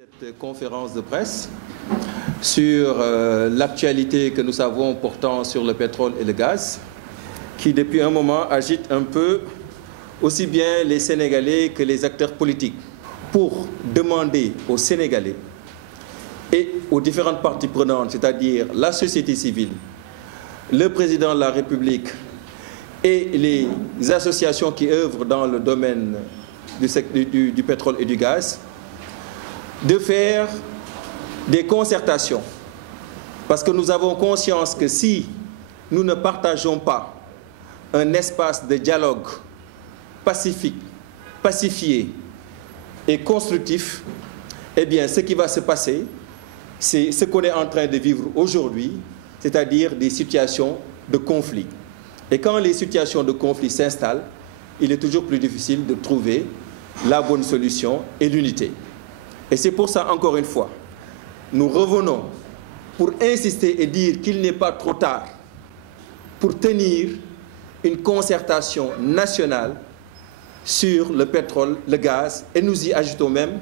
Cette conférence de presse sur l'actualité que nous savons portant sur le pétrole et le gaz, qui depuis un moment agite un peu aussi bien les Sénégalais que les acteurs politiques, pour demander aux Sénégalais et aux différentes parties prenantes, c'est-à-dire la société civile, le président de la République et les associations qui œuvrent dans le domaine du pétrole et du gaz, de faire des concertations. Parce que nous avons conscience que si nous ne partageons pas un espace de dialogue pacifique, pacifié et constructif, eh bien, ce qui va se passer, c'est ce qu'on est en train de vivre aujourd'hui, c'est-à-dire des situations de conflit. Et quand les situations de conflit s'installent, il est toujours plus difficile de trouver la bonne solution et l'unité. Et c'est pour ça, encore une fois, nous revenons pour insister et dire qu'il n'est pas trop tard pour tenir une concertation nationale sur le pétrole, le gaz, et nous y ajoutons même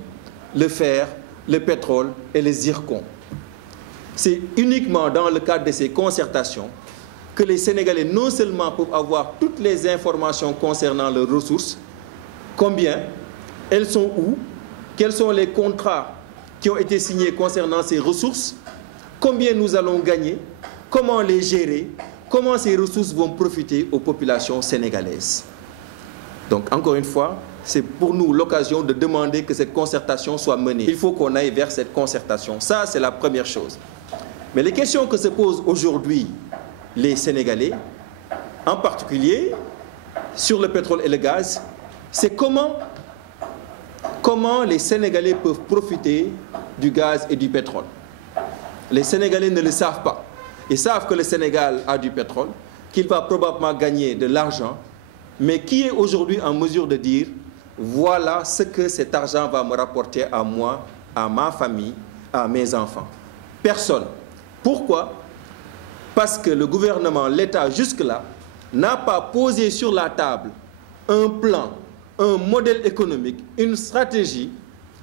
le fer, le pétrole et les zircons. C'est uniquement dans le cadre de ces concertations que les Sénégalais non seulement peuvent avoir toutes les informations concernant leurs ressources, combien, elles sont où, quels sont les contrats qui ont été signés concernant ces ressources, combien nous allons gagner, comment les gérer, comment ces ressources vont profiter aux populations sénégalaises. Donc, encore une fois, c'est pour nous l'occasion de demander que cette concertation soit menée. Il faut qu'on aille vers cette concertation. Ça, c'est la première chose. Mais les questions que se posent aujourd'hui les Sénégalais, en particulier sur le pétrole et le gaz, c'est comment les Sénégalais peuvent profiter du gaz et du pétrole. Les Sénégalais ne le savent pas. Ils savent que le Sénégal a du pétrole, qu'il va probablement gagner de l'argent, mais qui est aujourd'hui en mesure de dire « voilà ce que cet argent va me rapporter à moi, à ma famille, à mes enfants ». Personne. Pourquoi? Parce que le gouvernement, l'État jusque-là, n'a pas posé sur la table un plan, un modèle économique, une stratégie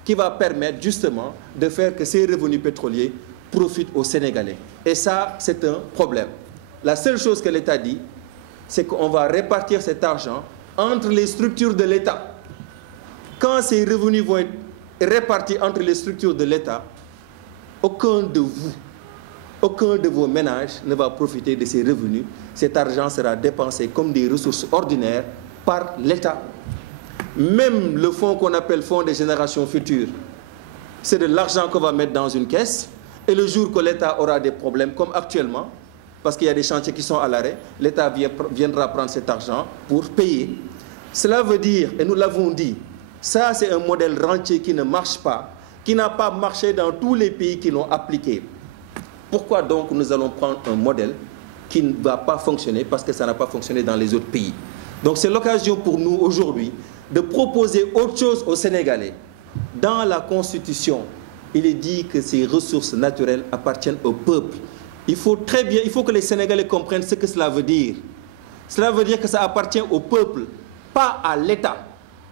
qui va permettre justement de faire que ces revenus pétroliers profitent aux Sénégalais. Et ça, c'est un problème. La seule chose que l'État dit, c'est qu'on va répartir cet argent entre les structures de l'État. Quand ces revenus vont être répartis entre les structures de l'État, aucun de vous, aucun de vos ménages ne va profiter de ces revenus. Cet argent sera dépensé comme des ressources ordinaires par l'État. Même le fonds qu'on appelle Fonds des générations futures, c'est de l'argent qu'on va mettre dans une caisse, et le jour que l'État aura des problèmes, comme actuellement, parce qu'il y a des chantiers qui sont à l'arrêt, l'État viendra prendre cet argent pour payer. Cela veut dire, et nous l'avons dit, ça c'est un modèle rentier qui ne marche pas, qui n'a pas marché dans tous les pays qui l'ont appliqué. Pourquoi donc nous allons prendre un modèle qui ne va pas fonctionner parce que ça n'a pas fonctionné dans les autres pays? Donc c'est l'occasion pour nous aujourd'hui de proposer autre chose aux Sénégalais. Dans la Constitution, il est dit que ces ressources naturelles appartiennent au peuple. Il faut que les Sénégalais comprennent ce que cela veut dire. Cela veut dire que ça appartient au peuple, pas à l'État.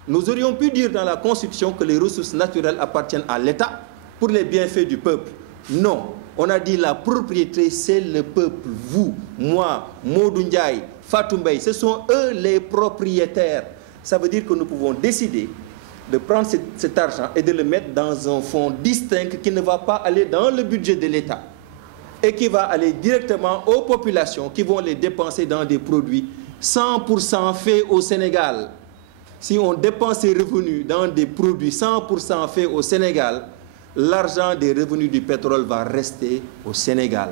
Nous aurions pu dire dans la Constitution que les ressources naturelles appartiennent à l'État pour les bienfaits du peuple. Non, on a dit la propriété, c'est le peuple. Vous, moi, Modou Ndiaye, Fatou Mbaye, ce sont eux les propriétaires. Ça veut dire que nous pouvons décider de prendre cet argent et de le mettre dans un fonds distinct qui ne va pas aller dans le budget de l'État et qui va aller directement aux populations qui vont les dépenser dans des produits 100% faits au Sénégal. Si on dépense ces revenus dans des produits 100% faits au Sénégal, l'argent des revenus du pétrole va rester au Sénégal,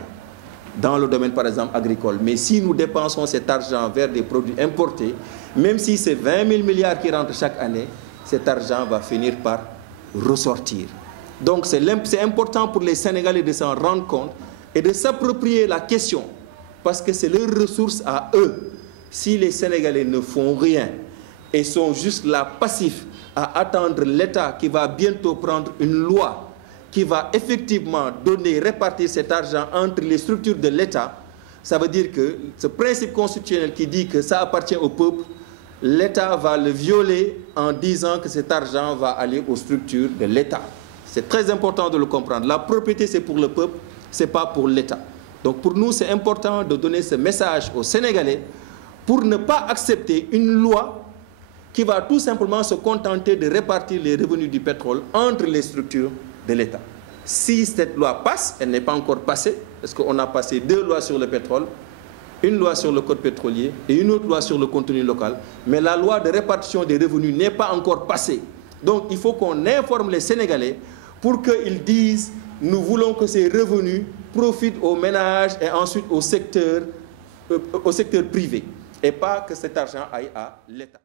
dans le domaine par exemple agricole. Mais si nous dépensons cet argent vers des produits importés, même si c'est 20 000 milliards qui rentrent chaque année, cet argent va finir par ressortir. Donc c'est important pour les Sénégalais de s'en rendre compte et de s'approprier la question, parce que c'est leur ressource à eux. Si les Sénégalais ne font rien et sont juste là passifs à attendre l'État qui va bientôt prendre une loi qui va effectivement répartir cet argent entre les structures de l'État, ça veut dire que ce principe constitutionnel qui dit que ça appartient au peuple, l'État va le violer en disant que cet argent va aller aux structures de l'État. C'est très important de le comprendre. La propriété, c'est pour le peuple, ce n'est pas pour l'État. Donc pour nous, c'est important de donner ce message aux Sénégalais pour ne pas accepter une loi qui va tout simplement se contenter de répartir les revenus du pétrole entre les structures de l'État. Si cette loi passe, elle n'est pas encore passée, parce qu'on a passé 2 lois sur le pétrole, une loi sur le code pétrolier et une autre loi sur le contenu local, mais la loi de répartition des revenus n'est pas encore passée. Donc il faut qu'on informe les Sénégalais pour qu'ils disent « nous voulons que ces revenus profitent aux ménages et ensuite au secteur privé, et pas que cet argent aille à l'État ».